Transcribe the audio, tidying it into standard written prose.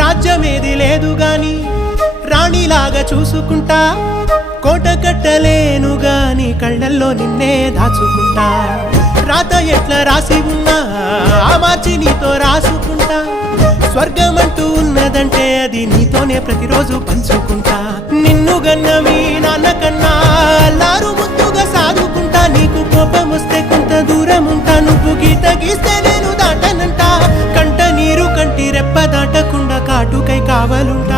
రాజ్యమేది లేదు గాని రాణిలాగా చూసుకుంటా, కోట కట్టలేను గాని కళ్ళల్లో నిన్నే దాచుకుంటా. రాత ఎట్లా రాసి ఉన్నా ఆ మార్చి నీతో రాసుకుంటా. స్వర్గమంటూ ఉన్నదంటే అది నీతోనే ప్రతిరోజు పంచుకుంటా. నిన్ను గన్న మీ నాన్న కన్నా అల్లారు ముద్దుగా సాదుకుంటా. నీకు కోపం వస్తే కొంత దూరం ఉంటా, నువ్వు గీత గీస్తే నేను దాటనంటా. కంట నీరు కంటి రెప్ప దాటకుండా కాటుకై కావాలుంటా.